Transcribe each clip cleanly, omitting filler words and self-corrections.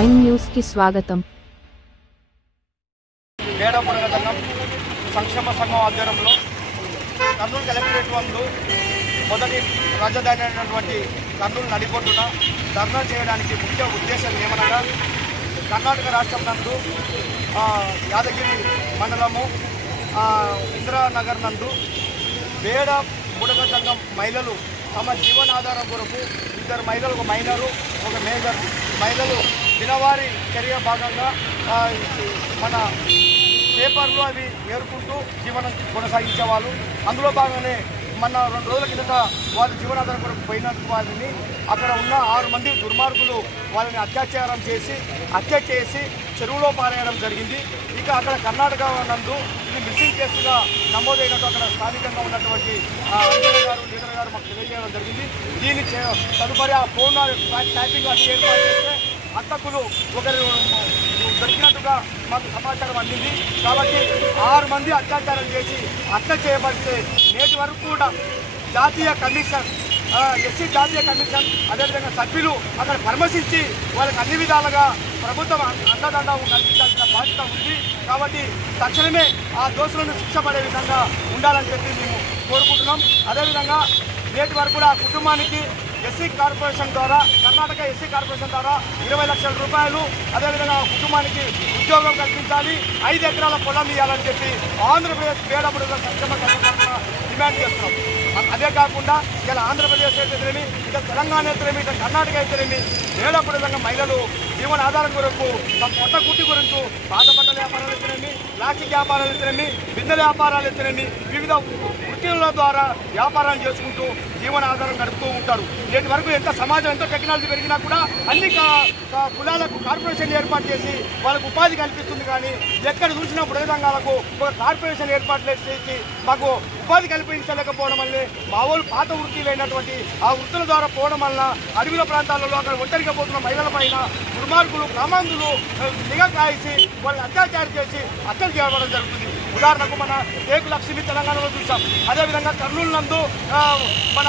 Prime news కి స్వాగతం. వేడపడగ సంఘం సంక్షేమ సంఘం ఆధ్వర్యంలో కర్నూలు కలెక్టరేట్ ముందు మొదటి రాజధాని అయినటువంటి కర్నూలు నడిబొడ్డున ధర్నా చేయడానికి ముఖ్య ఉద్దేశం ఏమనగా కర్ణాటక రాష్ట్రం నందు యాదగిరి మండలము ఇందిరానగర్ నందు వేడ బుడగ సంఘం మహిళలు తమ జీవనాధారం కొరకు ఇద్దరు మహిళలు, ఒక మైనరు ఒక మేజర్ మహిళలు దినవారీ చర్య భాగంగా మన పేపర్లు అవి ఏరుకుంటూ జీవనం కొనసాగించేవాళ్ళు. అందులో భాగంగానే మన 2 రోజుల కిందట వాళ్ళ జీవనాధారం కొరకు పోయినందుకు వాళ్ళని అక్కడ ఉన్న 6 మంది దుర్మార్గులు వాళ్ళని అత్యాచారం చేసి హత్య చేసి చెరువులో పారేయడం జరిగింది. ఇక అక్కడ కర్ణాటక నందు ఇది మిస్సింగ్ కేసుగా నమోదైనట్టు అక్కడ స్థానికంగా ఉన్నటువంటి లీడర్ గారు మాకు తెలియజేయడం జరిగింది. దీన్ని తదుపరి ఆ ఫోన్ ట్యాపింగ్ అది ఏర్పాటు చేస్తే హంతకులు ఒకరు దొరికినట్టుగా మాకు సమాచారం అందింది. కాబట్టి 6 మంది అత్యాచారం చేసి హత్య చేయబడితే నేటి వరకు కూడా జాతీయ కమిషన్ ఎస్సీ జాతీయ కమిషన్ అదేవిధంగా సభ్యులు అక్కడ పరామర్శించి వాళ్ళకి అన్ని విధాలుగా ప్రభుత్వం అండదండ కల్పించాల్సిన బాధ్యత ఉంది. కాబట్టి తక్షణమే ఆ దోషులను శిక్ష పడే విధంగా ఉండాలని చెప్పి మేము కోరుకుంటున్నాం. అదేవిధంగా నేటి వరకు కూడా ఆ కుటుంబానికి ఎస్సీ కార్పొరేషన్ ద్వారా కర్ణాటక ఎస్సీ కార్పొరేషన్ ద్వారా 20 లక్షల రూపాయలు అదేవిధంగా కుటుంబానికి ఉద్యోగం కల్పించాలి, 5 ఎకరాల పొలం ఇవ్వాలని చెప్పి ఆంధ్రప్రదేశ్ వేడబడుగ సంక్షేమ సంఘటన డిమాండ్ చేస్తున్నాం. అదే కాకుండా ఇలా ఆంధ్రప్రదేశ్ అయితేనేమి, ఇక తెలంగాణ అయితేనేమి, ఇక కర్ణాటక అయితేనేమి వేడబడుగ మహిళలు జీవన ఆధారం కొరకు తమ పొట్ట కుట్టి గురించి పాత బట్టల వ్యాపారాలు అయితేనేమి, ప్లాస్టిక్ వ్యాపారాలు అయితేనేమి, బిందెల వ్యాపారాలు అయితేనేమి వివిధ వృత్తుల ద్వారా వ్యాపారాలు చేసుకుంటూ జీవన ఆధారం గడుపుతూ ఉంటారు. నేటి వరకు ఎంత సమాజం ఎంత టెక్నాలజీ పెరిగినా కూడా అన్ని కులాలకు కార్పొరేషన్ ఏర్పాటు చేసి వాళ్ళకు ఉపాధి కల్పిస్తుంది. కానీ ఎక్కడ చూసినా బుడగ సంఘాలకు ఒక కార్పొరేషన్ ఏర్పాటు చేసి మాకు ఉపాధి కల్పించలేకపోవడం వల్లే మా వాళ్ళు పాత వృత్తిలైనటువంటి ఆ వృత్తుల ద్వారా పోవడం వల్ల అడవిల ప్రాంతాలలో అక్కడ ఒంటరిగా పోతున్న మహిళల పైన దుర్మార్గులు కామాంధులు నిఘా కాయిసి వాళ్ళని అత్యాచారం చేసి హత్యలు చేయడం జరుగుతుంది. ఉదాహరణకు మన టేకు లక్ష్మి తెలంగాణలో చూసాం. అదేవిధంగా కర్నూలు నందు మన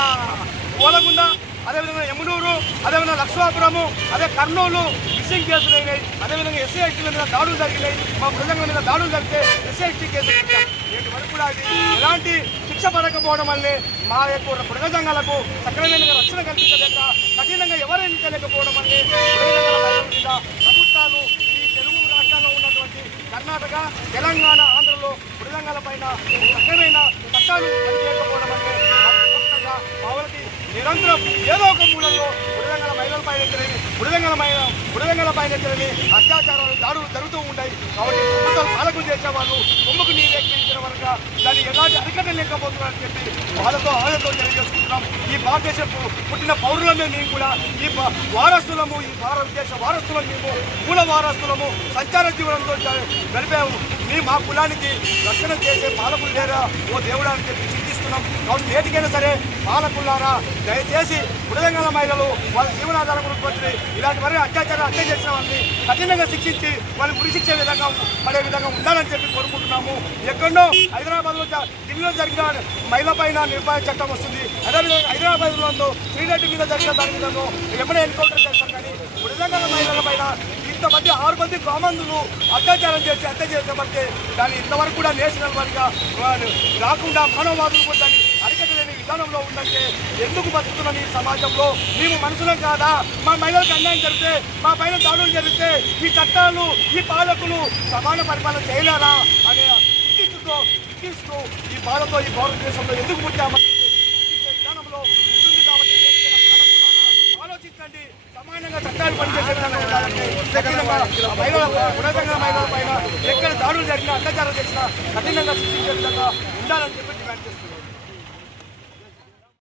ఓలగుంద, అదేవిధంగా యమునూరు, అదేవిధంగా లక్ష్మాపురము, అదే కర్నూలు మిస్సింగ్ కేసులు అయినాయి. అదేవిధంగా ఎస్సీ ఎస్టీల మీద దాడులు జరిగినాయి. మా బృందంగం మీద దాడులు జరిగితే ఎస్సీ ఎస్టీ కేసులు నేటి వరకు కూడా అది ఎలాంటి శిక్ష పడకపోవడం వల్లే మా యొక్క బృంద సంఘాలకు సక్రమంగా రక్షణ కల్పించలేక కఠినంగా ఎవరు ఎన్నికలేకపోవడం వల్లే మీద ప్రభుత్వాలు ఈ తెలుగు రాష్ట్రాల్లో ఉన్నటువంటి కర్ణాటక, తెలంగాణ, ఆంధ్రలో బృందంగాల పైన సక్రమైన చట్టాలు పనిచేయకపోవడం వల్లే మా వాళ్ళకి నిరంతరం ఏదో ఒక మూలంలో బుడగంగల మహిళల పైన బుడగంగల పైన అత్యాచారాలు దాడులు జరుగుతూ ఉంటాయి. కాబట్టి ప్రభుత్వం పాలకులు చేసేవాళ్ళు కొమ్ముకు నీరు ఎక్కించిన వరకు దాన్ని ఎలాంటి అరికట్టలు లేకపోతున్నారని చెప్పి వాళ్ళతో తెలియజేసుకుంటున్నాం. ఈ భారతదేశం పుట్టిన పౌరులమే మేము కూడా ఈ వారస్తులము, ఈ భారతదేశ వారస్తులం, మేము మూల వారస్తులము, సంచార జీవనంతో గడిపాము. మా కులానికి రక్షణ చేసే పాలకులు లేరా ఓ దేవుడా అని చెప్పి చింతిస్తున్నాం. కాబట్టి నేటికైనా సరే పాలకులారా దయచేసి బుడగంగల మహిళలు వాళ్ళ జీవనాధారం గురించి ఇలాంటి వారి హత్య చేసిన వాళ్ళని కఠినంగా శిక్షించి వాళ్ళని ఉరిశిక్ష విధంగా పడే విధంగా ఉండాలని చెప్పి కోరుకుంటున్నాము. ఎక్కడో హైదరాబాద్లో ఢిల్లీలో జరిగిన మహిళ పైన నిర్భయ చట్టం వస్తుంది. అదేవిధంగా హైదరాబాద్లో శ్రీరెడ్డి మీద జరిగిన దాని మీద ఎప్పుడైనా ఎన్కౌంటర్ చేస్తాం. కానీ బుడగంగల మహిళల పైన ఇంతమంది 6 మంది కామందులు అత్యాచారం చేసి హత్య చేసామంటే దాన్ని ఇంతవరకు కూడా నేషనల్ వారిగా రాకుండా మానవవాదులు కూడా దాన్ని అరికట్టలేని విధానంలో ఉందంటే ఎందుకు బతుకుతున్నాం ఈ సమాజంలో? మేము మనుషులం కాదా? మా మహిళలకు అన్యాయం జరిగితే, మా పైన దాడులు జరిగితే ఈ చట్టాలు, ఈ పాలకులు సమాన పరిపాలన చేయలేరా అనే చికిత్సతో ఈ బాధతో ఈ భారతదేశంలో ఎందుకు పుట్టామని విధానంలో ఉంటుంది. కాబట్టి ఆలోచించండి, సమానంగా చట్టాలు పనిచేసే విధంగా ఉండాలంటే మహిళల పైన ఎక్కడ దాడులు జరిగినా, అత్యాచారం చేసినా కఠినంగా శిక్షించే విధంగా ఉండాలని చెప్పి డిమాండ్ చేస్తున్నారు.